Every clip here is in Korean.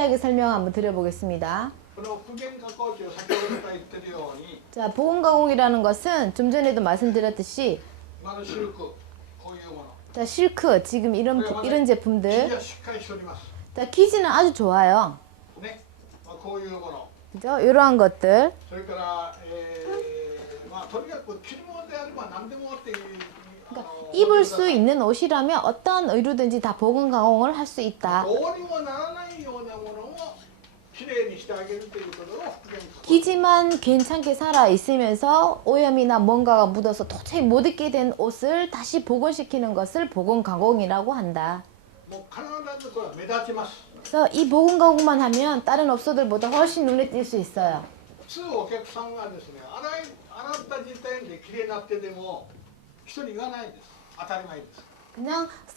자세하게 설명 한번 드려보겠습니다. 자, 보건가공이라는 것은 좀 전에도 말씀드렸듯이 자, 실크 지금 이런 제품들 자, 기지는 아주 좋아요. 그죠? 이러한 것들 그러니까 입을 수 있는 옷이라면 어떤 의류든지 다 보건 가공을 할 수 있다. 기지만 괜찮게 살아 있으면서 오염이나 뭔가가 묻어서 도저히 못 입게 된 옷을 다시 복원시키는 것을 보건 가공이라고 한다. 그래서 이 보건 가공만 하면 다른 업소들보다 훨씬 눈에 띌 수 있어요.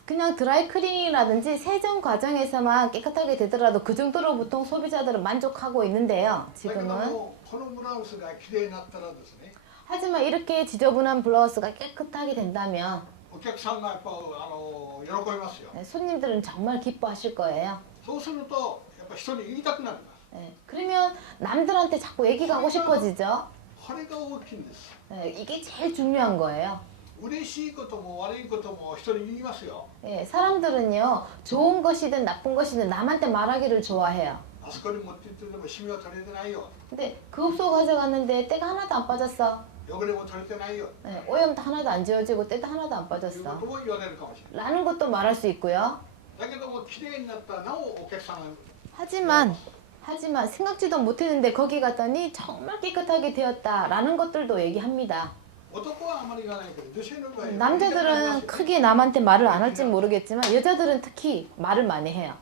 그냥 드라이클리닝이라든지 세정 과정에서만 깨끗하게 되더라도 그 정도로 보통 소비자들은 만족하고 있는데요. 지금은. 하지만 이렇게 지저분한 블라우스가 깨끗하게 된다면 손님들은 정말 기뻐하실 거예요. 네, 그러면 남들한테 자꾸 얘기가 하고 싶어지죠. 이게 제일 중요한 거예요. 네, 사람들은요, 좋은 것이든 나쁜 것이든 남한테 말하기를 좋아해요. 근데 그 업소 가져갔는데 때가 하나도 안 빠졌어. 네, 오염도 하나도 안 지워지고 때도 하나도 안 빠졌어. 라는 것도 말할 수 있고요. 하지만 생각지도 못했는데 거기 갔더니 정말 깨끗하게 되었다라는 것들도 얘기합니다. 남자들은 크게 남한테 말을 안 할지 모르겠지만 여자들은 특히 말을 많이 해요.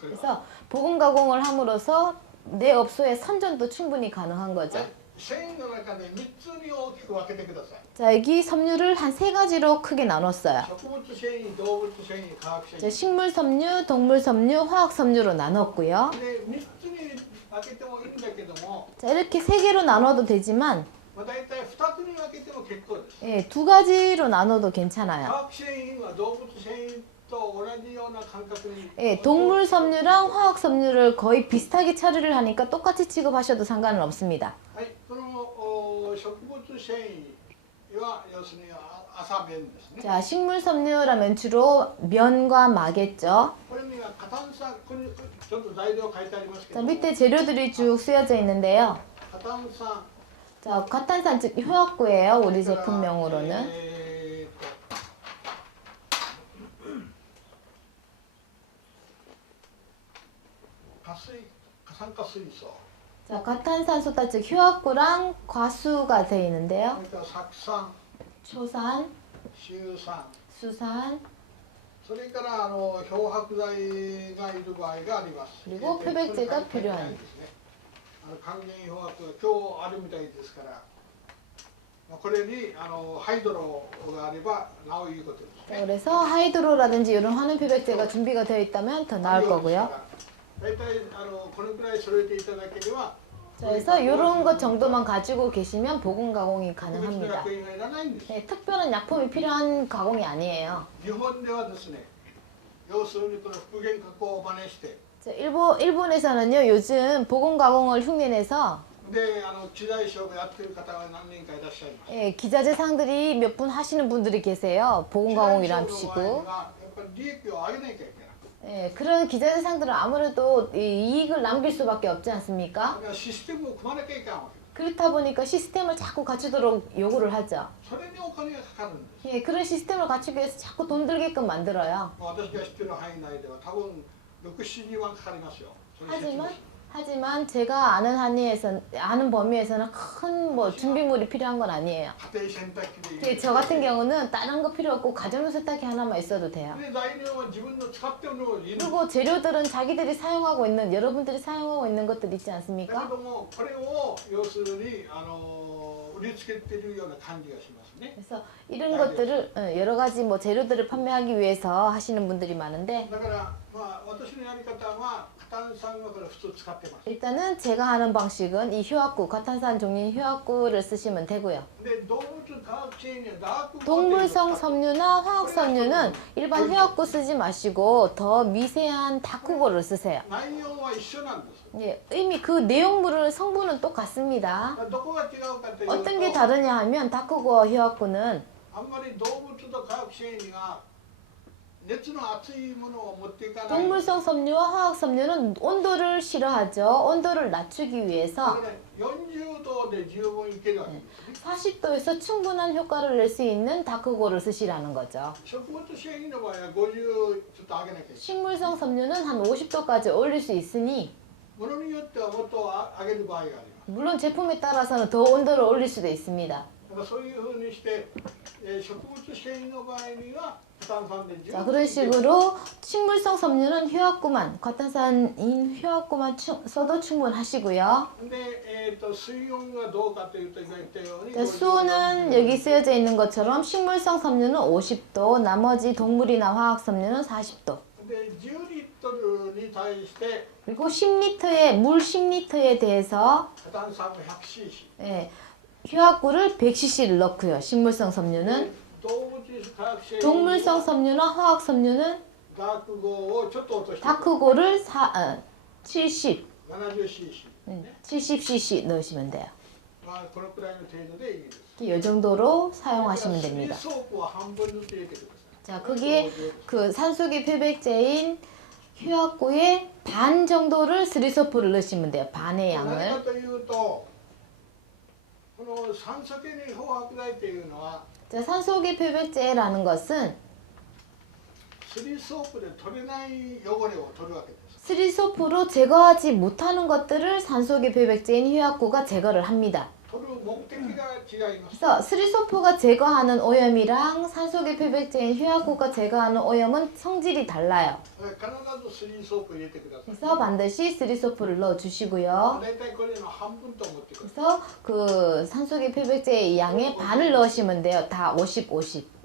그래서 보건 가공을 함으로써 내 업소의 선전도 충분히 가능한 거죠. 자, 여기 섬유를 한 3가지로 크게 나눴어요. 자, 식물 섬유, 동물 섬유, 화학 섬유로 나눴고요. 자, 이렇게 3개로 나눠도 되지만 예, 2가지로 나눠도 괜찮아요. 예, 동물 섬유랑 화학 섬유를 거의 비슷하게 처리를 하니까 똑같이 취급하셔도 상관은 없습니다. 자, 식물 섬유라면 주로 면과 마겠죠. 자, 밑에 재료들이 쭉 쓰여져 있는데요. 자, 과탄산 즉 효합구예요. 우리 제품명으로는. 자, 과탄산소다 즉 효합구랑 과수가 되어 있는데요. 초산, 수산, 그리고 표백제가 필요한. 그래서 하이드로라든지 이런 환원 표백제가 준비가 되어 있다면 더 나을 거고요. 그래서 이런 것 정도만 가지고 계시면 보건 가공이 가능합니다. 네, 특별한 약품이 필요한 가공이 아니에요. 자, 일본에서는요, 요즘 보건 가공을 흉내내서 예, 기자재상들이 몇 분 하시는 분들이 계세요. 보건 가공이란 피시고. 예, 그런 기자재상들은 아무래도 이익을 남길 수밖에 없지 않습니까? 그렇다 보니까 시스템을 자꾸 갖추도록 요구를 하죠. 예, 그런 시스템을 갖추기 위해서 자꾸 돈 들게끔 만들어요. 하지만 제가 아는 범위에서는 큰 뭐 준비물이 필요한 건 아니에요. 저 같은 경우는 다른 거 필요 없고 가정용 세탁기 하나만 있어도 돼요. 그리고 재료들은 자기들이 사용하고 있는, 여러분들이 사용하고 있는 것들 있지 않습니까? 그래서 이런 것들을 여러 가지 뭐 재료들을 판매하기 위해서 하시는 분들이 많은데 일단은 제가 하는 방식은 이 휴학구, 과탄산 종류인 휴학구를 쓰시면 되고요. 동물성 섬유나 화학 섬유는 일반 휴학구 쓰지 마시고 더 미세한 다크고를 쓰세요. 예, 이미 그 내용물은 성분은 똑같습니다. 어떤 게 다르냐 하면 다크고와 휴학구는 동물성 섬유와 화학 섬유는 온도를 싫어하죠. 온도를 낮추기 위해서 40도에서 충분한 효과를 낼 수 있는 다크고를 쓰시라는 거죠. 식물성 섬유는 한 50도까지 올릴 수 있으니 물론 제품에 따라서는 더 온도를 올릴 수도 있습니다. 자, 그런 식으로 식물성 섬유는 휴학구만, 과탄산인 휴학구만 써도 충분하시고요. 자, 수온은 여기 쓰여져 있는 것처럼 식물성 섬유는 50도, 나머지 동물이나 화학 섬유는 40도. 그리고 10리터에 물 10리터에 대해서 예, 휴학구를 100cc를 넣고요. 식물성 섬유는 동물성 섬유나 화학 섬유는 다크고를 70cc 넣으시면 돼요. 이 정도로 사용하시면 됩니다. 자, 그게 그 산소기 표백제인 휴학구의 반 정도를 스리소프를 넣으시면 돼요. 반의 양을. 자, 산소기 표백제라는 것은 스리소프로 제거하지 못하는 것들을 산소기 표백제인 휴학구가 제거를 합니다. 그래서 스리소프가 제거하는 오염이랑 산소기 표백제인 휴학구가 제거하는 오염은 성질이 달라요. 그래서 반드시 스리소프를 넣어주시고요. 그래서 그 산소기 표백제의 양의 반을 넣으시면 돼요. 다 50, 50.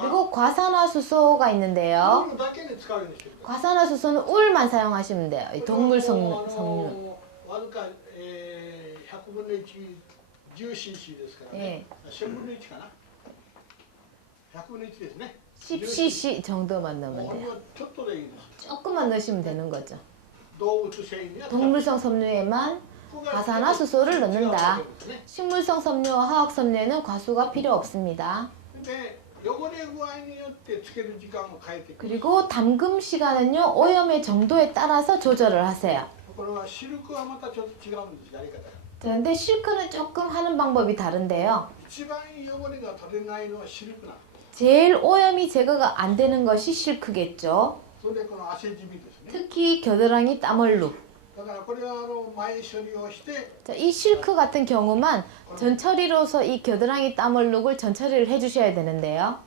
그리고 과산화수소가 있는데요. 과산화수소는 울만 사용하시면 돼요. 이 동물 섬유. 예. 10cc 정도만 넣으면 돼요. 조금만 넣으시면 되는 거죠. 동물성 섬유에만 과산화수소를 넣는다. 식물성 섬유와 화학 섬유에는 과수가 필요 없습니다. 그리고 담금 시간은요, 오염의 정도에 따라서 조절을 하세요. 그런데 실크는 조금 하는 방법이 다른데요. 제일 오염이 제거가 안 되는 것이 실크겠죠. 특히 겨드랑이 땀얼룩. 자, 이 실크 같은 경우만 전처리로서 이 겨드랑이 땀얼룩을 전처리를 해주셔야 되는데요.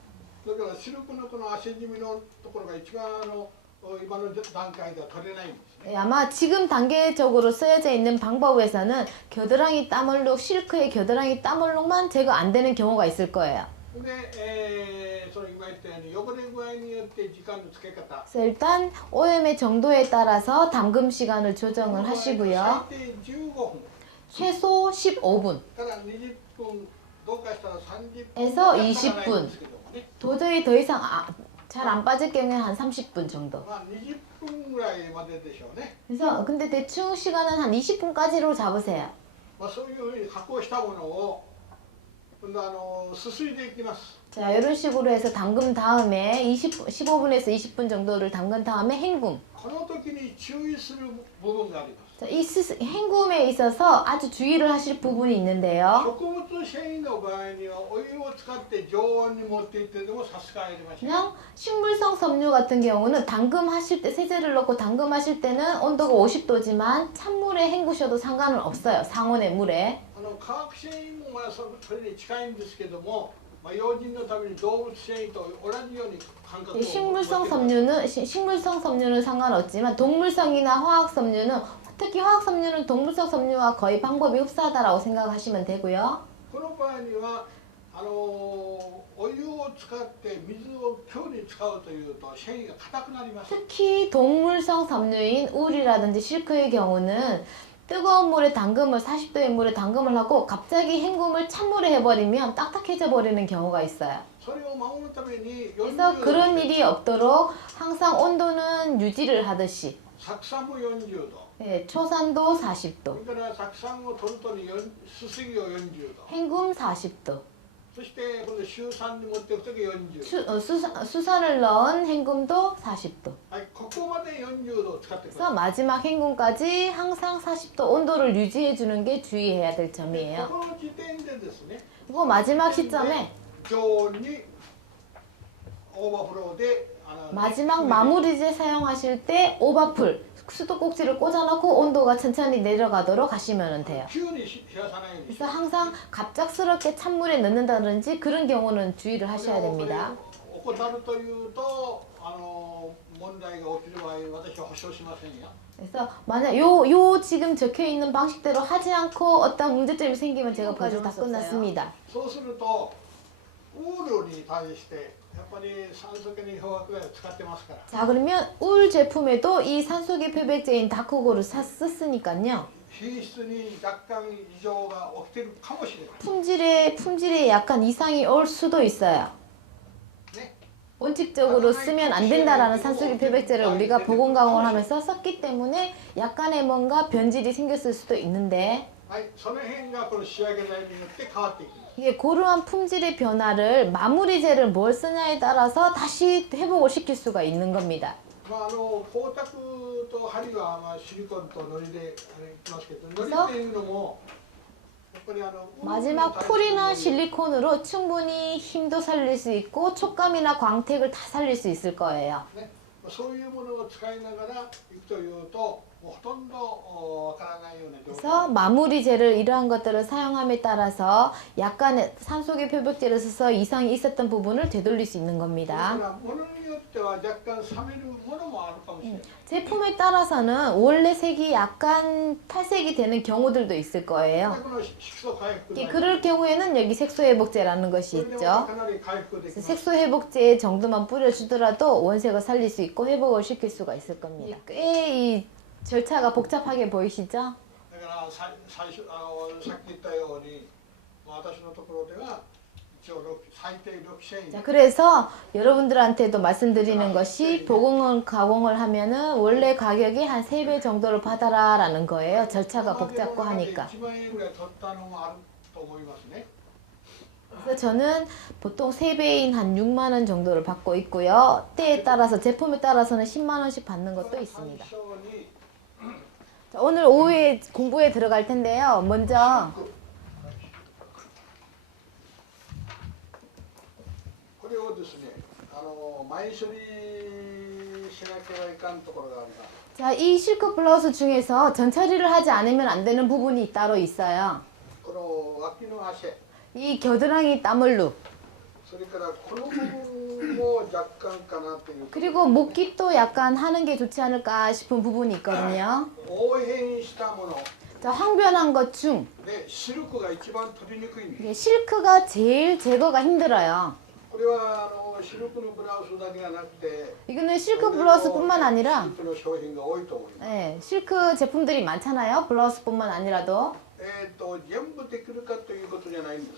아마 지금 단계적으로 쓰여져 있는 방법에서는 겨드랑이 땀얼룩, 실크의 겨드랑이 땀얼룩만 제거 안 되는 경우가 있을 거예요. 그래서 일단 오염의 정도에 따라서 담금 시간을 조정을 하시고요. 최소 15분 에서 20분. 도저히 더 이상 잘 안 빠질 경우에 한 30분 정도. 그래서 근데 대충 시간은 한 20분까지로 잡으세요. 자, 이런 식으로 해서 담근 다음에 15분에서 20분 정도를 담근 다음에 헹굼. 자, 이 헹굼에 있어서 아주 주의를 하실 부분이 있는데요. 그냥 식물성 섬유 같은 경우는 담금하실 때, 세제를 넣고 담금하실 때는 온도가 50도지만 찬물에 헹구셔도 상관은 없어요. 상온의 물에. 식물성 섬유는 상관없지만 동물성이나 화학 섬유는, 특히 화학 섬유는 동물성 섬유와 거의 방법이 흡사하다라고 생각하시면 되고요. 특히 동물성 섬유인 울이라든지 실크의 경우는 뜨거운 물에 담금을 40도의 물에 담금을 하고 갑자기 헹굼을 찬물에 해버리면 딱딱해져 버리는 경우가 있어요. 그래서 그런 일이 없도록 항상 온도는 유지를 하듯이 네, 초산도 40도 헹굼 40도 수산을 넣은 헹굼도 40도 그래서 마지막 헹굼까지 항상 40도 온도를 유지해 주는 게 주의해야 될 점이에요. 그리고 마지막 시점에 마지막 마무리제 사용하실 때 오버풀 수도꼭지를 꽂아놓고 온도가 천천히 내려가도록 하시면 돼요. 그래서 항상 갑작스럽게 찬물에 넣는다든지 그런 경우는 주의를 하셔야 됩니다. 그래서 만약 요 지금 적혀 있는 방식대로 하지 않고 어떤 문제점이 생기면 제가 벌써 다 끝났습니다. 자, 그러면 울 제품에도 이 산소계 표백제인 다크고를 썼으니까요. 품질에 약간 이상이 올 수도 있어요. 원칙적으로 쓰면 안 된다라는 산소계 표백제를 우리가 보건 가공을 하면서 썼기 때문에 약간의 뭔가 변질이 생겼을 수도 있는데 이게 그러한 품질의 변화를 마무리제를 뭘 쓰냐에 따라서 다시 회복을 시킬 수가 있는 겁니다. 그래서 마지막 풀이나 실리콘으로 충분히 힘도 살릴 수 있고 촉감이나 광택을 다 살릴 수 있을 거예요. 그래서 마무리제를 이러한 것들을 사용함에 따라서 약간의 산소계 표백제를 써서 이상이 있었던 부분을 되돌릴 수 있는 겁니다. 제품에 따라서는 원래 색이 약간 탈색이 되는 경우들도 있을 거예요. 그럴 경우에는 여기 색소회복제라는 것이 있죠. 색소회복제 정도만 뿌려주더라도 원색을 살릴 수 있고 회복을 시킬 수가 있을 겁니다. 꽤 이 절차가 복잡하게 보이시죠? 자, 그래서 여러분들한테도 말씀드리는 것이 보건 가공을 하면은 원래 가격이 한 3배 정도를 받아라 라는 거예요. 절차가 복잡고 하니까. 그래서 저는 보통 3배인 한 6만원 정도를 받고 있고요. 때에 따라서 제품에 따라서는 10만원씩 받는 것도 있습니다. 자, 오늘 오후에 공부에 들어갈 텐데요. 먼저 자, 이 실크 블라우스 중에서 전처리를 하지 않으면 안 되는 부분이 따로 있어요. 이 겨드랑이 땀을룩 그리고 목깃도 약간 하는 게 좋지 않을까 싶은 부분이 있거든요. 자, 황변한 것 중 실크가 제일 제거가 힘들어요. 이거는 실크 블라우스뿐만 아니라 네, 실크 제품들이 많잖아요. 블라우스뿐만 아니라도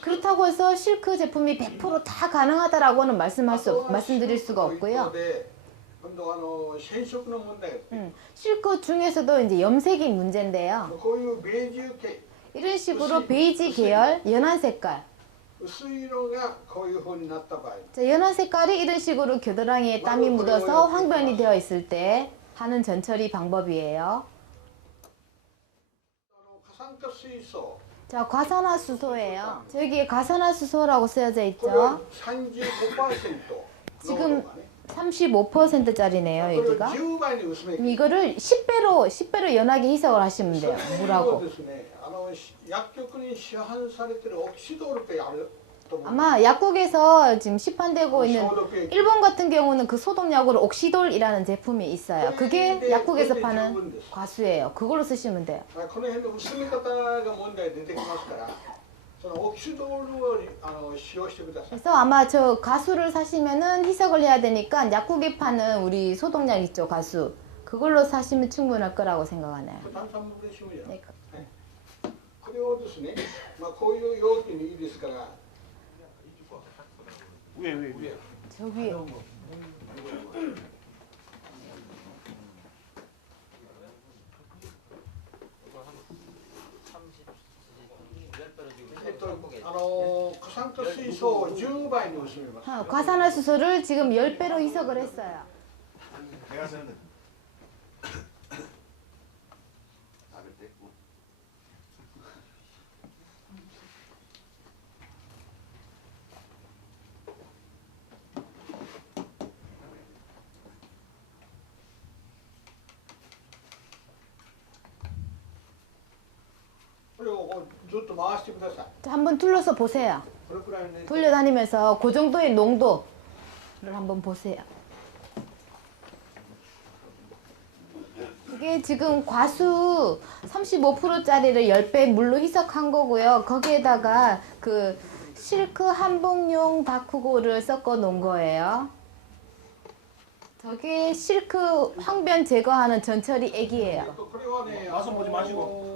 그렇다고 해서 실크 제품이 100% 다 가능하다라고는 말씀드릴 수가 없고요. 실크 중에서도 이제 염색이 문제인데요. 이런 식으로 베이지 계열, 연한 색깔. 자, 연한 색깔이 이런 식으로 겨드랑이에 땀이 묻어서 황변이 되어 있을 때 하는 전처리 방법이에요. 자, 과산화수소예요. 저기에 과산화수소라고 쓰여져 있죠. 지금 35%짜리네요, 여기가. 이거를 10배로 연하게 희석을 하시면 돼요, 물하고. 아마 약국에서 지금 시판되고 있는 일본 같은 경우는 그 소독약으로 옥시돌이라는 제품이 있어요. 그게 약국에서 파는 과수예요. 그걸로 쓰시면 돼요. 그래서 아마 저 가수를 사시면은 희석을 해야 되니까 약국에 파는 우리 소독약 있죠, 가수. 그걸로 사시면 충분할 거라고 생각하네요. 네. これをですね、こういう容器にいいですから。上。 저 위에. 과산화수소를 지금 10배로 희석을 했어요. 한번 둘러서 보세요. 돌려다니면서 그 정도의 농도를 한번 보세요. 이게 지금 과수 35%짜리를 10배 물로 희석한 거고요. 거기에다가 그 실크 한복용 다크고를 섞어 놓은 거예요. 저게 실크 황변 제거하는 전처리 액이에요. 맛은 보지 마시고.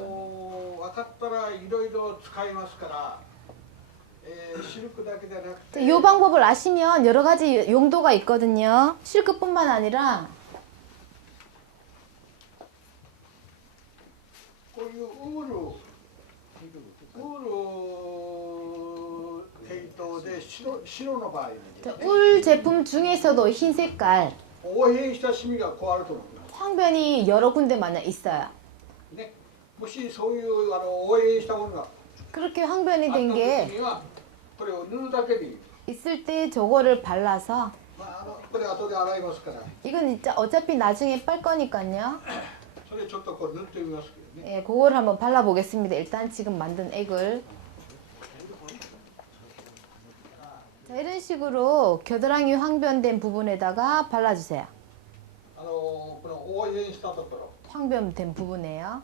分かったらいろいろ使いますから、シルクだけじゃなくて。이 방법을 아시면 여러 가지 용도가 있거든요. 실크뿐만 아니라 こういうウール系統で白の場合、울 제품 중에서도 흰 색깔. 応変したシミがこうあると思います。 황변이 여러 군데 만약 있어요. 네. もしそういう応変したものが 그렇게 황변이 된 게 これを塗るだけでいい。 있을 때 저거를 발라서 これ後で洗いますから。 이건 진짜 어차피 나중에 빨 거니까요. それちょっとこう塗ってみますけどね。 예, 그걸 한번 발라 보겠습니다. 일단 지금 만든 액을. 자, 이런 식으로 겨드랑이 황변된 부분에다가 발라주세요. この応変したところ。 황변된 부분에요.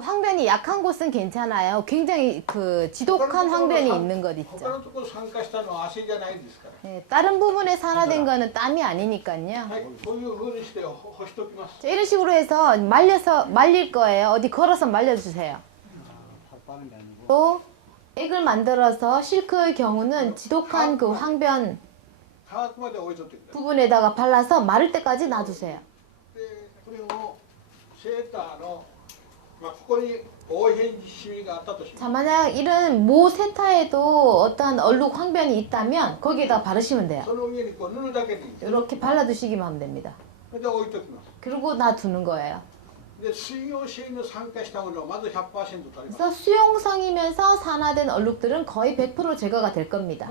황변이 약한 곳은 괜찮아요. 굉장히 그 지독한 황변이 있는 것 있죠. 네, 다른 부분에 산화된 거는 땀이 아니니까요. 자, 이런 식으로 해서 말릴 거예요. 어디 걸어서 말려주세요. 또 액을 만들어서 실크의 경우는 지독한 그 황변 부분에다가 발라서 마를 때까지 놔두세요. 자, 만약 이런 모 세타에도 어떤 얼룩 황변이 있다면 거기에다 바르시면 돼요. 이렇게 발라두시기만 하면 됩니다. 그리고 놔두는 거예요. 그래서 수용성이면서 산화된 얼룩들은 거의 100% 제거가 될 겁니다.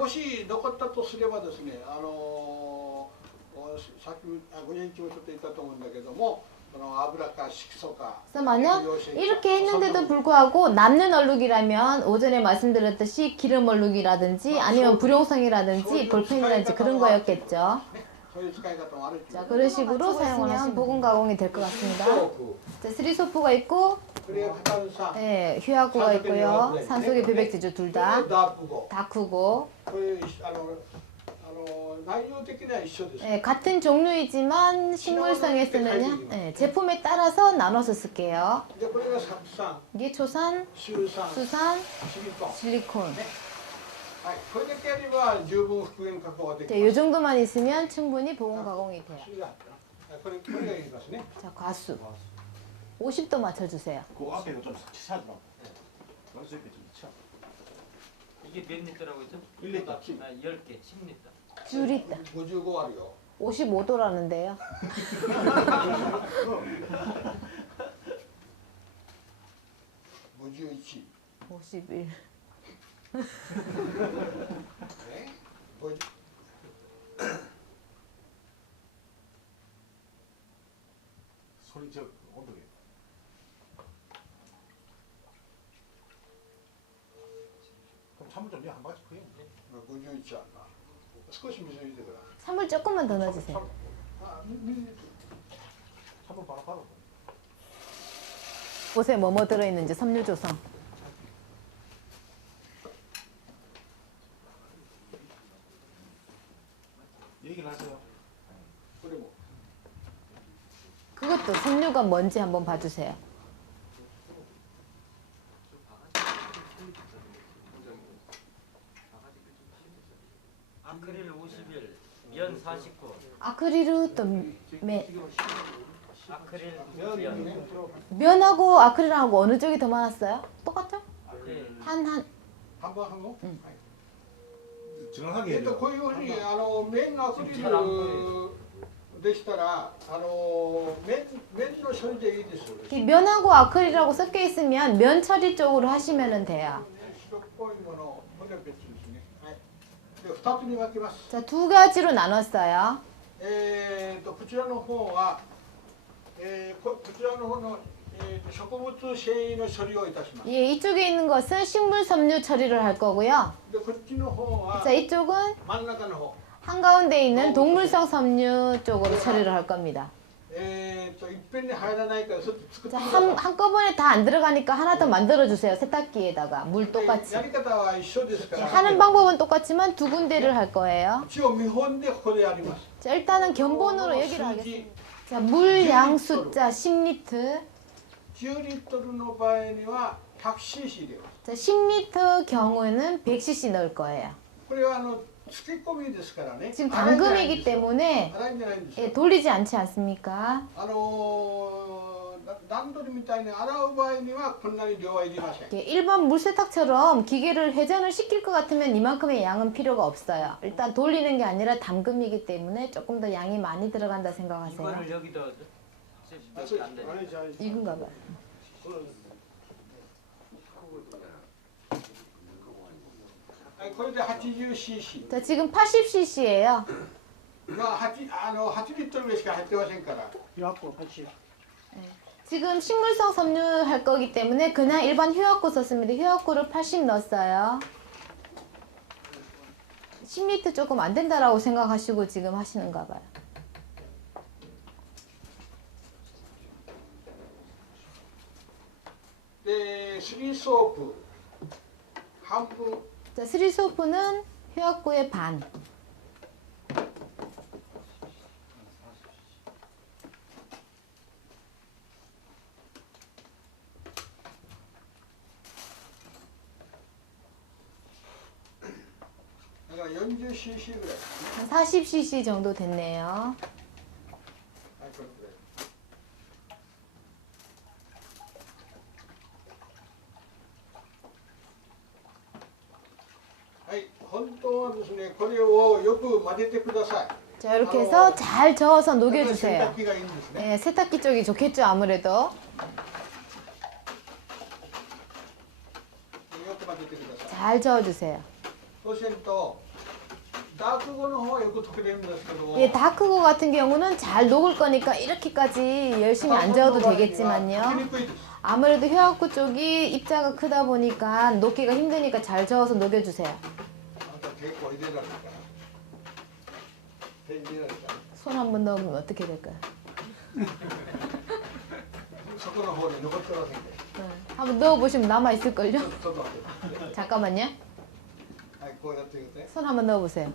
그래서 만약 이렇게 했는데도 불구하고 남는 얼룩이라면 오전에 말씀드렸듯이 기름 얼룩이라든지 아니면 불용성이라든지 볼펜이라든지 그런 거였겠죠. 자, 그런 식으로 사용을 하시면 보건 가공이 될 것 같습니다. 자, 스리소프가 있고, 네, 휴야구가 있고요. 산소계 비백지주 둘 다 다크고. 네, 같은 종류이지만 식물성에 쓰느냐 네, 제품에 따라서 나눠서 쓸게요. 이게 초산, 수산, 실리콘. 네, 이 정도만 있으면 충분히 보온 가공이 돼요. 자, 과수 50도 맞춰주세요. 그 앞에 좀 차더라고. 이게 몇 리터라고 했죠? 1리터. 10개, 10리터. 10리터. 55알이요. 55도라는데요. 51. 51. 네? 소리 저 온도계. 3분 정도 한 바지 크게. 물려 있지 않나. 少し水入れてから。 찬물 조금만 더 넣어주세요. あ、水 3분 바로. 보세요, 뭐뭐 들어있는지 섬유 조성. 얘기를 하세요. 그래 뭐. 그것도 섬유가 뭔지 한번 봐주세요. 아크릴 51, 면 49, 아크릴은 또 아크릴 9면. 면하고 아크릴하고 어느 쪽이 더 많았어요? 똑같죠? 아크릴 한 半分半分。 정확하게 해요. こういうふうに面アクリルでしたら面の処理でいいですよ。 이 면하고 아크릴하고 섞여 있으면 면 처리 쪽으로 하시면 돼요. 白っぽいものこれは別ですね。はい。で2つに分けます。 자, 두 가지로 나눴어요. こちらの方は、こちらの方の、植物繊維の処理をいたします。 예, 이쪽에 있는 것은 식물 섬유 처리를 할 거고요. でこっちの方は 자, 이쪽은 真ん中の方。 한가운데 있는 동물성 섬유 쪽으로 처리를 할 겁니다. いっぺんに入らないからちょっと作って 자, ください。 한꺼번에 다 안 들어가니까 하나 더 만들어주세요. 세탁기에다가 물 똑같이. やり方は一緒ですか 예, ら。 하는 방법은 똑같지만 두 군데를 할 거예요. 一応見本でここでやります。 자, 일단은 견본으로 얘기를 하겠습니다. 자, 물양 숫자 10리터. 10リットルの場合には 100cc 入れます。 자, 10리터 경우에는 100cc 넣을 거예요. これは漬け込みですからね。 지금 당금이기 때문에 洗いんじゃないんですよ。 예, 돌리지 않지 않습니까? 段取りみたいに洗う場合にはこんなに量はいりません。 예, 일반 물세탁처럼 기계를 회전을 시킬 것 같으면 이만큼의 양은 필요가 없어요. 일단 돌리는 게 아니라 담금이기 때문에 조금 더 양이 많이 들어간다 생각하세요. 이거를 여기다 여기 안 돼. 이건가 봐요.これで 80cc。 자, 지금 80cc예요. 8リットルぐらいしか入ってませんから。 지금 식물성 섬유 할 거기 때문에 그냥 일반 휴학구 썼습니다. 휴학구를 80 넣었어요. 10리터 조금 안 된다라고 생각하시고 지금 하시는가 봐요. 네, 3ソープ半分。 자, 스리소프는 휴학구의 반. 그러니까 40cc ぐらい。 한 40cc 정도 됐네요. はい、これぐらい。はい、本当はですね、これをよく混ぜてください。 자, 이렇게 해서 잘 저어서 洗 녹여주세요. 濯機がいいんですね。 예, 세탁기 쪽이 좋겠죠, 아무래도. よく混ぜてください。 잘 저어주세요. そうすると、ダーク語の方はよく溶けてるんですけども、 예, 다크고 같은 경우는 잘 녹을 거니까 이렇게까지 열심히 안 저어도 溶け 되겠지만요. にくいです。 아무래도 휴학구 쪽이 입자가 크다 보니까 녹기가 힘드니까 잘 저어서 녹여주세요. あんた結構入れられるから。手に入れられたら。 손 한번 넣으면 어떻게 될까요? そこの方に残ってませんけど。 네, 한번 넣어보시면 남아있을걸요? ちょっと待って。 잠깐만요. はい、こうやってみて。 손 한번 넣어보세요.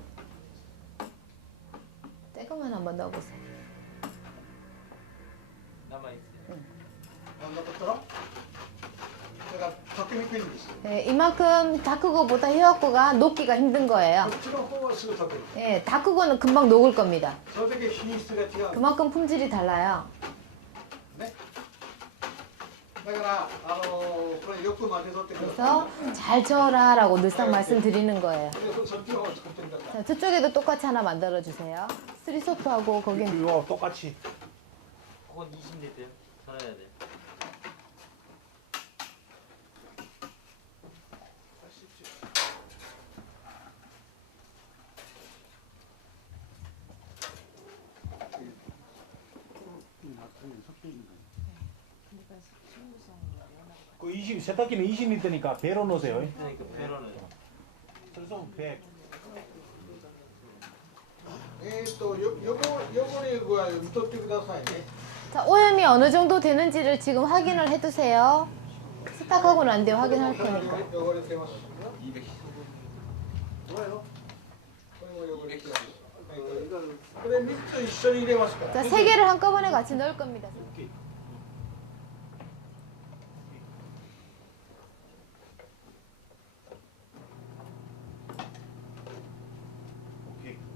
조금만 한번 넣어보세요. 남아 있어요. あんなことだから溶けにくいんですよ。 네, 이만큼 다크고보다 휴학구가 녹기가 힘든 거예요. こっちの方はすぐ溶ける。 예, 다크고는 금방 녹을 겁니다. それだけ品質が違う。 그만큼 품질이 달라요. ね。だからこれよく混ぜとってくだ 그래서 さい。 잘 저어라라고 늘상 말씀드리는 거예요. でそっちの方を作ってみたから。 자, 저쪽에도 똑같이 하나 만들어주세요. 스리소프하고 거긴 이거 똑같이. 그건 20리터요. 더 넣어야 돼. 그 20, 세탁기는 20리터니까 배로 넣으세요. 그러니까 배로 넣어요. 연속 100. 汚れ具合を見とってくださいね。 자, 오염이 어느 정도 되는지를 지금 확인을 해두세요. 세탁하고 난 뒤에 확인할 테니까. 汚れてます。 200. これも汚れてます。これ3つ一緒に入れますから。 자, 세 개를 한꺼번에 같이 넣을 겁니다. 오케이.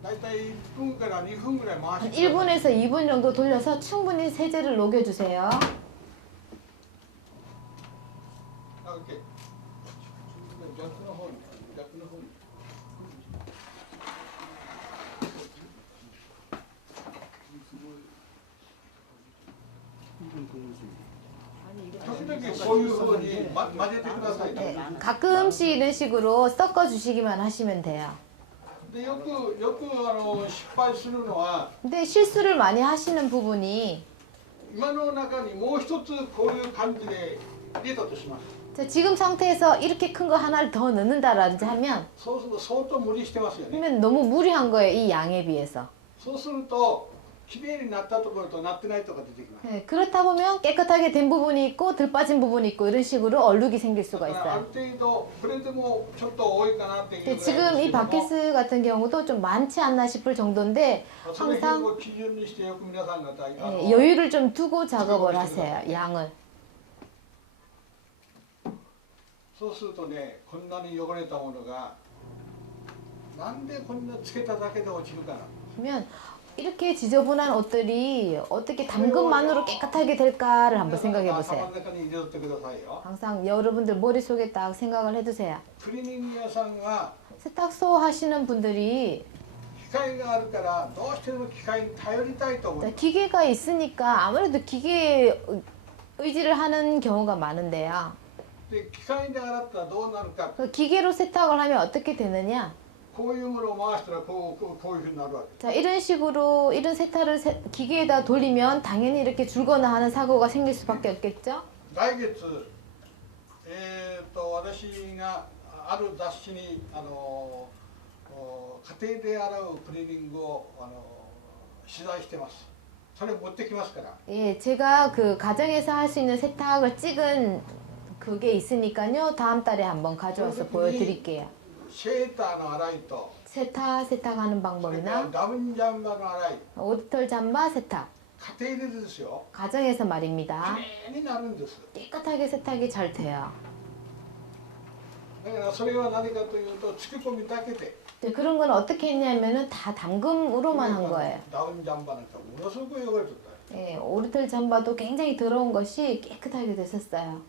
だいたい1分から2分ぐらい回し 한てください。 1분에서 2분 정도 돌려서 충분히 세제를 녹여주세요. あ、OK。逆の方に、逆の方に。時々こういうふうに混ぜてください 네, ね。 가끔씩 이런 식으로 섞어주시기만 하시면 돼요. でよく失敗するのは 근데 실수를 많이 하시는 부분이 今の中にもう一つこういう感じで入れたとします。 자, 지금 상태에서 이렇게 큰 거 하나를 더 넣는다라든지 하면 そうすると相当無理してますよね。 그러면 너무 무리한 거예요, 이 양에 비해서. そうするときれいになったところとなってないところが出てきます。 네, 그렇다 보면 깨끗하게 된 부분이 있고 덜 빠진 부분이 있고 이런 식으로 얼룩이 생길 だ 수가 からある 있어요. 程度これでもちょっと多いかなっていうぐらい 근데 です 지금 け 이 ども 바케스 같은 경우도 좀 많지 않나 싶을 정도인데 その 항상 辺を基準にしてよく皆さん方 예, 여유를 좀 두고 작업을 하세요, 양을. そうするとねこんなに汚れたものがなんでこんなつけただけで落ちるかな。 그러면 이렇게 지저분한 옷들이 어떻게 담금만으로 깨끗하게 될까를 한번 생각해 頭 보세요. の中に入れとってくださいよ。 항상 여러분들 머릿속에 딱 생각을 해두세요. クリーニング屋さんは 세탁소 하시는 분들이 機械があるからどうしても機械に頼りたいと思う。 기계가 있으니까 아무래도 기계에 의지를 하는 경우가 많은데요. で機械で洗ったらどうなるか。 그 기계로 세탁을 하면 어떻게 되느냐? こういうものを回したらこういうふうになるわけ。 자, 이런 식으로 이런 세탁을 기계에다 돌리면 당연히 이렇게 줄거나 하는 사고가 생길 수밖에 없겠죠? 来月、私がある雑誌に家庭で洗うクリーニングを取材してます。それ持ってきますから。 예, 제가 그 가정에서 할 수 있는 세탁을 찍은 그게 있으니까요. 다음 달에 한번 가져와서 보여드릴게요. シェーターの洗いと 세탁하는 それから 방법이나 ダウンジャンバーの洗い、 오리털 잠바 세탁. 家庭でですよ。 가정에서 말입니다. きれいになるんです。 깨끗하게 세탁이 잘 돼요. だからそれは何かというと漬け込みだけで。 근데 그런 건 어떻게 했냐면은 다 담금으로만 한 거예요. ダウンジャンバーなんかものすごく汚れとった。 예, 오리털 잠바도 굉장히 더러운 것이 깨끗하게 됐었어요.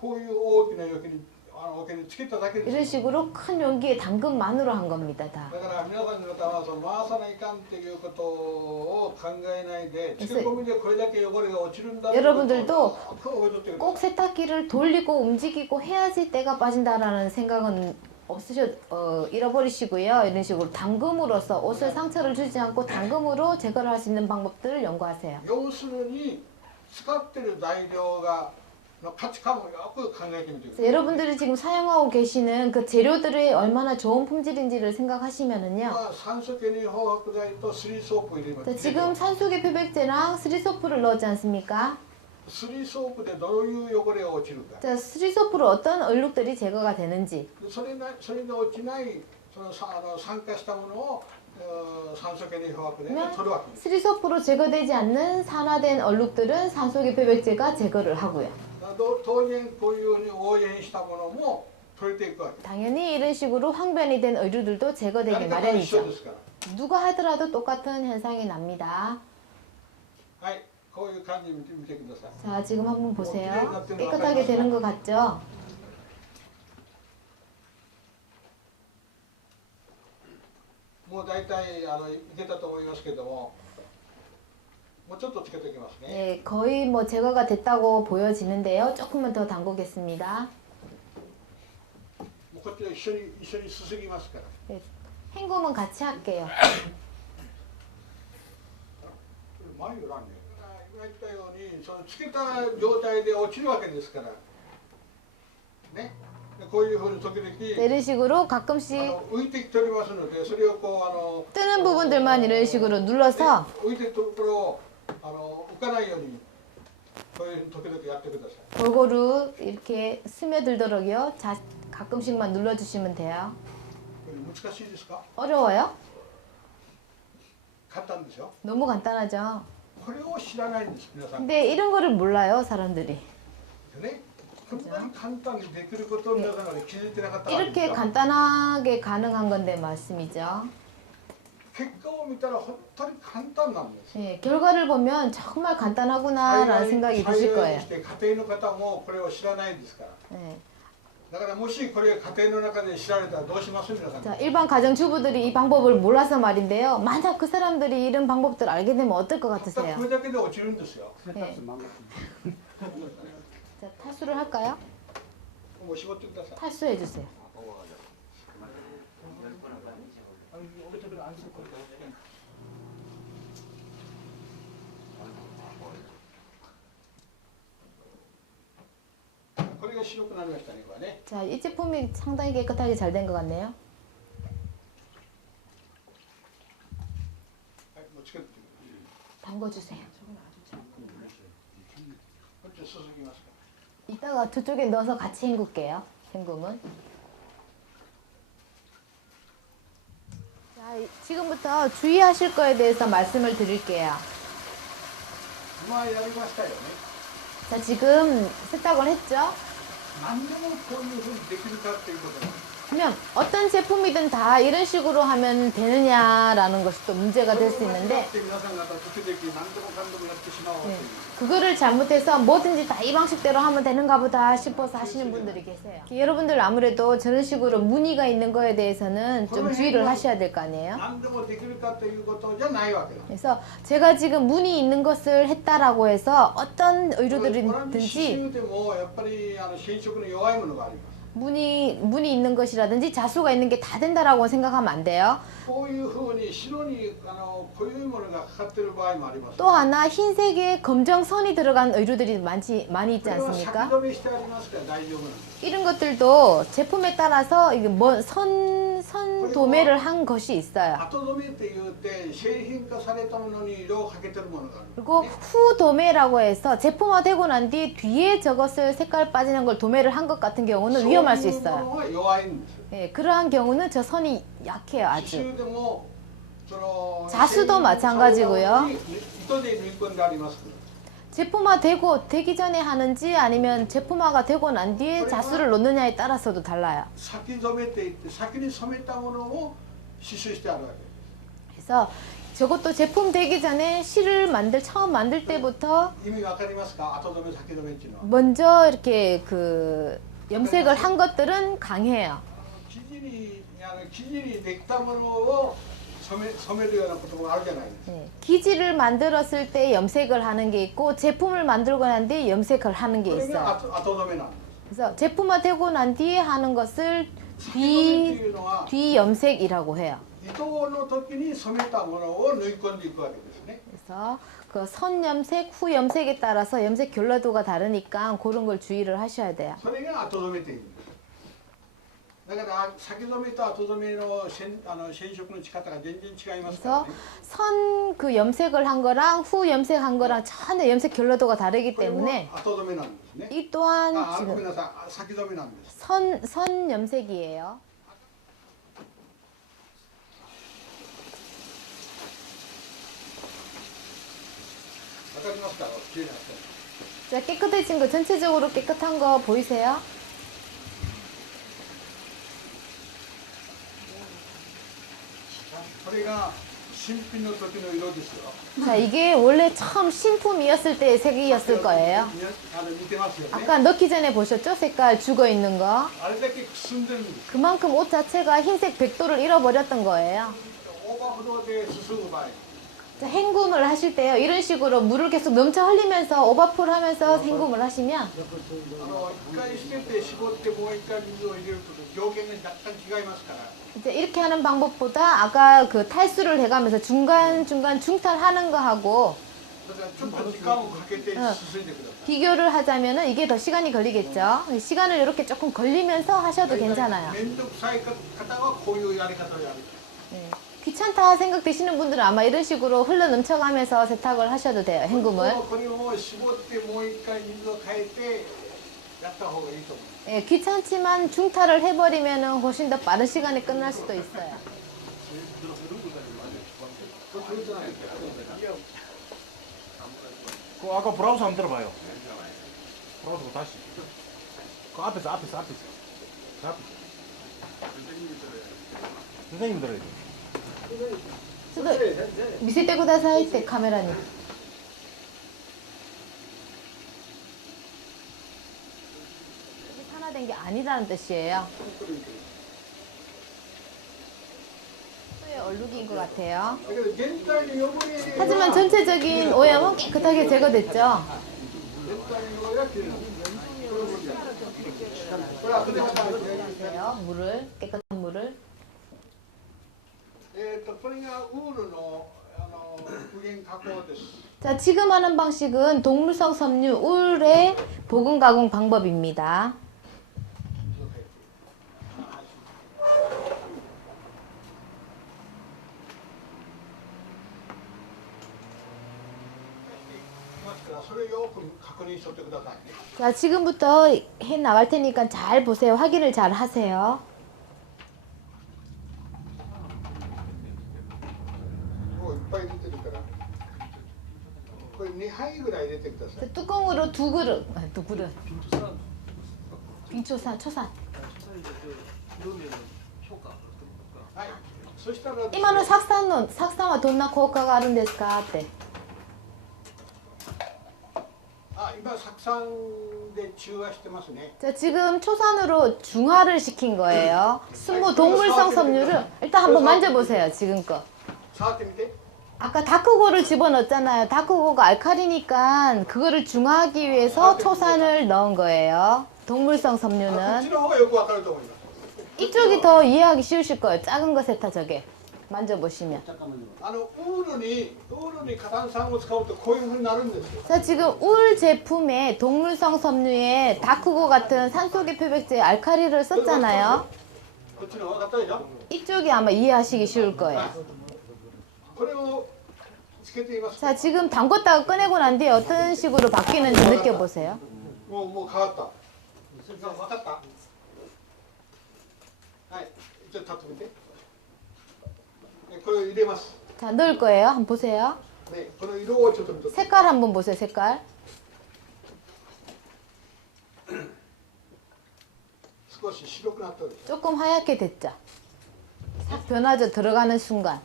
こういう大きな容器に桶につけただけです。 이런 식으로 큰 용기에 담금만으로 한 겁니다. 다. だから皆さん方はその回さないかんっていうことを考えないで漬け込みでこれだけ汚れが落ちるんだってことを 여러분들도 覚えとってくだ 꼭 세탁기를 돌리고 움직이고 해야지 때가 빠진다라는 생각은 잃어버리시고요. 이런 식으로 담금으로써 옷에 상처를 주지 않고 담금으로 제거를 할 수 있는 방법들을 연구하세요. 要するに使ってる材料がの価値観をよく考えてみてください。 여러분들이 지금 사용하고 계시는 그 재료들이 얼마나 좋은 품질인지를 생각하시면은요. 酸素系に漂白剤とスリーソープを入れます。 자, 지금 산소계 표백제랑 스리소프를 넣었지 않습니까? スリーソープでどういう汚れが落ちるか。 자, 스리소프로 어떤 얼룩들이 제거가 되는지. それで落ちないその酸化したものを酸素系に漂白剤で取るわけです。 스리소프로 제거되지 않는 산화된 얼룩들은 산소계 표백제가 제거를 하고요. 当然こういうふうに応援したものも取れていくわけ。 당연히 이런 식으로 황변이 된 의류들도 제거되기 やり方は一緒 마련이죠. ですから。 누가 하더라도 똑같은 현상이 납니다. はい、こういう感じで見てください。 자, 지금 한번 보세요. 깨끗하게 되는 것 같죠? もう大体いけたと思いますけども、もうちょっとつけておきますね。 네, 거의 뭐 제거가 됐다고 보여지는데요. 조금만 더 담그겠습니다. もうこっちは一緒にすすぎますから。 네, 헹굼은 같이 할게요. 前よらんね。今言ったようにそのつけた状態で落ちるわけですから。ね。でこういうふうに時々 이런 식으로 가끔씩 浮いてきておりますので、それをこう뜨는 부분들만 이런 식으로 눌러서 浮いてるところを浮かないようにこういうふうに時々やってください。 골고루 이렇게 스며들도록요. 가끔씩만 눌러주시면 돼요. 難しいですか？ 어려워요? 簡単ですよ。 너무 간단하죠. これを知らないんです皆さん。 근데 이런 거를 몰라요, 사람들이. でね、こんなに簡単にできることを皆さんが気づいてなかったら 이렇게 간단하게 가능한 건데 말씀이죠. 結果を見たら本当に簡単なんです。 예, 결과를 보면 정말 간단하구나라는 생각이 드실 거예요. して家庭の方もこれを知らないですから。 예. だからもしこれが家庭の中で知られたらどうします皆さん。 자, 일반 가정주부들이 이 방법을 몰라서 말인데요. 만약 그 사람들이 이런 방법들 알게 되면 어떨 것 たった 같으세요? これだけで落ちるんですよ。 예. 자, 탈수를 할까요? もう絞ってください。 탈수해 주세요.これが白くなりましたね、これね。 자, 이 제품이 상당히 깨끗하게 잘 된 것 같네요. はい、もうつけてください。 담궈주세요. こっち注ぎますか 이따가 저쪽에 넣어서 같이 헹굴게요. 헹굼은. 자, 지금부터 주의하실 거에 대해서 말씀을 드릴게요. ら。今やりましたよね。 자, 지금 세탁을 했죠? 何でもこういうふうにできるかっていうことなんです。 그러면 어떤 제품이든 다 이런 식으로 하면 되느냐라는 것이 또 문제가 될 수 있는데 皆さん方時々何でもかんでもやってしまおうという。 그거를 잘못해서 뭐든지 다 이 방식대로 하면 되는가 보다 싶어서 하시는 분들이 계세요. 여러분들 아무래도 저런 식으로 무늬가 있는 거에 대해서는 좀 주의를 하셔야 될 거 아니에요? 何でもできるかということじゃないわけだ。 그래서 제가 지금 무늬 있는 것을 했다라고 해서 어떤 これ刺 의류들이든지 繍でもやっぱり染色の弱いものがあります。 무늬 있는 것이라든지 자수가 있는 게 다 된다라고 생각하면 안 돼요. こういうふうに白に濃いものがかかっている場合もあります。 또 하나 흰색에 검정 선이 들어간 의류들이 많이 있지 これは先 않습니까? 止めしてありますから大丈夫なんです。 이런 것들도 제품에 따라서 이게 선 도매를 한 것이 있어요. 後止めって言って製品化されたものに色をかけてるものがある。 그리고 후 도매라고 해서 제품화되고 난 뒤 뒤에 저것을 색깔 빠지는 걸 도매를 한 것 같은 경우는 위험할 수 そういうも 있어요. のは弱いんです。 예, 그러한 경우는 저 선이 약해요, 刺 아주. 繍でもその 자수도 마찬가지고요. 糸で縫い込んであります。 되기 전에 하는지 아니면 제품화가 되고 난 뒤에 자수를 놓느냐에 따라서도 달라요. 先染めって言って先に染めたものを刺繍してあるわけです。 그래서 저것도 제품 되기 전에 실을 처음 만들 때부터 意味わかりますか？後染め先染めっていうのは。 먼저 이렇게 그 염색을 한 것들은 강해요. 生地にできたものを染めるようなこともあるじゃないですか。 예, 기지를 만들었을 때 염색을 하는 게 있고 제품을 만들고 난 뒤에 염색을 하는 게 これが 있어요. 後染めなんです。 그래서 제품화되고 난 뒤에 하는 것을 先染めっていうのは 뒤 염색이라고 해요. 糸の時に染めたものを縫い込んでいくわけですね。 그래서 그 선 염색, 후 염색에 따라서 염색 결로도가 다르니까 그런 걸 주의를 하셔야 돼요. それが後染めっていうんです。だから先染めと後染めの染色の仕方が全然違いますから 그래서 ね。 선 그 염색을 한 거랑 후 염색한 거랑 전혀 염색 결로도가 다르기 これも 때문에 後染めなんですね。 이 또한 ごめん 지금 なさい、先染めなんです。 선 염색이에요. わかりますか？綺麗な人。 자, 깨끗해진 거 전체적으로 깨끗한 거 보이세요? これが新品の時の色ですよ。 자, 이게 원래 처음 신품이었을 때의 색이었을 거예요. 似てますよね。 아까 넣기 전에 보셨죠? 색깔 죽어 있는 거. あれだけくすんでるんです。 그만큼 옷 자체가 흰색 100도를 잃어버렸던 거예요. オーバーフローで進む場合、 자, 헹굼을 하실 때요. 이런 식으로 물을 계속 넘쳐 흘리면서 오버풀 하면서 헹굼을 하시면 一回捨てて絞ってもう一回水を入れると条件が若干違いますから。 이제 이렇게 하는 방법보다 아까 그 탈수를 해가면서 중간중간 중탈하는 거하고 だからちょっと時間をかけて進んでください。 비교를 하자면은 이게 더 시간이 걸리겠죠. 시간을 이렇게 조금 걸리면서 하셔도 괜찮아요. 面倒くさい方はこういうやり方をやる。 네. 귀찮다 생각되시는 분들은 아마 이런 식으로 흘러 넘쳐가면서 세탁을 하셔도 돼요. 헹굼을. これを絞ってもう一回水を変えてやった方がいいと思う。 예, 귀찮지만 중타를 해버리면은 훨씬 더 빠른 시간에 끝날 수도 있어요. 그 아까 브라우스 한번 들어봐요. 브라우스 다시. 그 앞에서. 그 앞에서. 선생님 들어야 돼. ちょっと見せてくださいってカメラに。 산화된 게 아니라는 뜻이에요. 수에 얼룩인 것 같아요. だけど全体の汚れ 하지만 전체적인 오염은 깨끗하게 제거됐죠. 全体の汚れはきれいなんです。これを見てこれは筆が大事で 보세요. 물을 깨끗한 물을. これがウールの復元加工です。 자, 지금 하는 방식은 동물성 섬유 울의 보건 가공 방법입니다. 자, 지금부터 해 나갈 테니까 잘 보세요. 확인을 잘 하세요. もういっぱい出てるからこれ2杯ぐらい入れてください。 자, 뚜껑으로 두 그릇. 빙초산, 초산. はい。そしたら 이만은 삭산은 돈나 효과가あるんですかって. 今酢酸で中和してますね。 자, 지금 초산으로 중화를 시킨 거예요. 순무 동물성 섬유를 일단 한번 만져보세요. 지금 거. 触ってみて。 아까 다크고를 집어넣었잖아요. 다크고가 알칼리니까 그거를 중화하기 위해서 초산을 넣은 거예요. 동물성 こっち 섬유는. の方がよくわかると思います。 이쪽이 더 이해하기 쉬우실 거예요. 작은 거 세타 저게. 만져보시면. ウールに過炭酸を使うとこういう風になるんですよ。 자, 지금 울 제품에 동물성 섬유에 다크고 같은 산소계 표백제 알칼리를 썼잖아요. こっちの方が分かったでしょ。 이쪽이 아마 이해하시기 쉬울 거예요. これをつけています。 자, 지금 담궜다가 꺼내고 난 뒤에 어떤 식으로 바뀌는지 느껴보세요. もう変わった。分かった。はい。じゃあ立ってみて。これを入れます。 자, 넣을 거예요. 한번 보세요. ね、この色をちょっと見て。 색깔 한번 보세요. 색깔. 少し白くなったでしょ。 조금 하얗게 됐죠. 싹 변하죠. 들어가는 순간.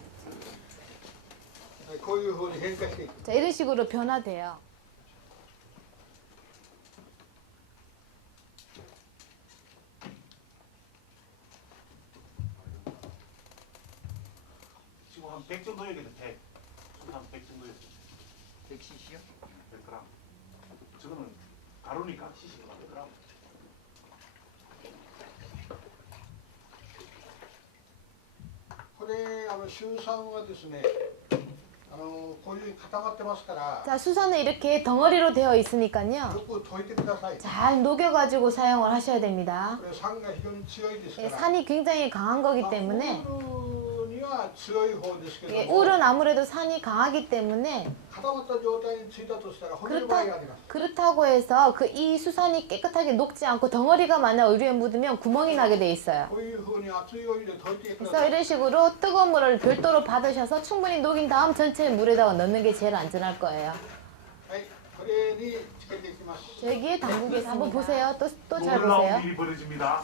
こういう風に変化していく。 자, 이런 식으로 변화돼요. 지금 한 100 정도 여기는 100. 한 100 정도 여기. 100cc요? 100g. 저거는 가루니까 cc가 100g. これシュウ酸はですね、こういう風に固まってますから、 자, 수산은 이렇게 덩어리로 되어 よ 있으니까요. く溶いてください。 잘 녹여가지고 사용을 하셔야 됩니다. これ酸が非常に強いですか 예, ら。 산이 굉장히 강한 거기 때문에 ウールには強い方ですけど 예, も、 울은 아무래도 산이 강하기 때문에 固まった状態についたとしたら骨る場合があります。 그렇다고 해서 그 이 수산이 깨끗하게 녹지 않고 덩어리가 만약 의류에 묻으면 구멍이 나게 돼 있어요. こういう風に熱いお湯で溶いてくだ 그래서 さい。 이런 식으로 뜨거운 물을 별도로 받으셔서 충분히 녹인 다음 전체 물에다가 넣는 게 제일 안전할 거예요. はい、これにつけていきます。 여기에 담그겠습니다. 한번 보세요. 또 잘 놀라운 보세요. 일이 벌어집니다.